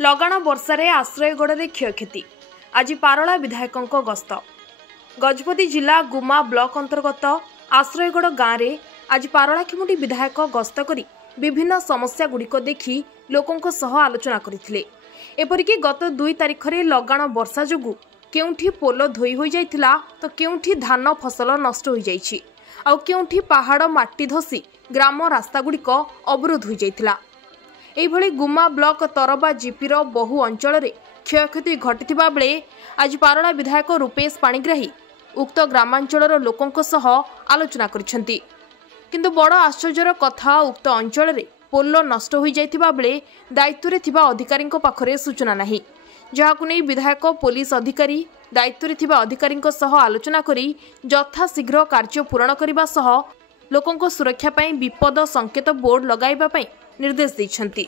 लगाण वर्षार आश्रयगढ़ क्षयक्षति आज पारला विधायकों गस्त। गजपति जिला गुमा ब्लॉक अंतर्गत आश्रयगढ़ गाँव में आज पारलाखेमुंडी विधायक गस्त करी विभिन्न समस्या गुड़िक देखि लोकों सह आलोचना करथिले। एपरिकी गत 2 तारिख में लगाण वर्षा जोगु केउठी पोल धोई हो जाइथिला तो केउठी धान फसल नष्ट हो जाइछि आउ केउठी पहाड़ माटी धसी ग्राम रास्ता गुड़िक अवरोध हो जाइथिला। एभली गुमा ब्लॉक तरबा जीपीर बहु अंचल में क्षयक्षति घटिथिबा बेले आज पारला विधायक रूपेश पाणिग्राही उक्त ग्रामांचलर लोकों सह आलोचना करिसेंती। किंतु बड़ आश्चर्यर कथा उक्त अंचल में पोल नष्ट हो जाइथिबा बेले दायित्व रे थिबा अधिकारी पाखरे सूचना नाही, जहाकु नै विधायक पुलिस अधिकारी दायित्व रे थिबा अधिकारी सह आलोचना करी यथाशीघ्र कार्य पूरण करने सह लोकों सुरक्षा पई विपद संकेत बोर्ड लगाइबा पई निर्देश दैछंती।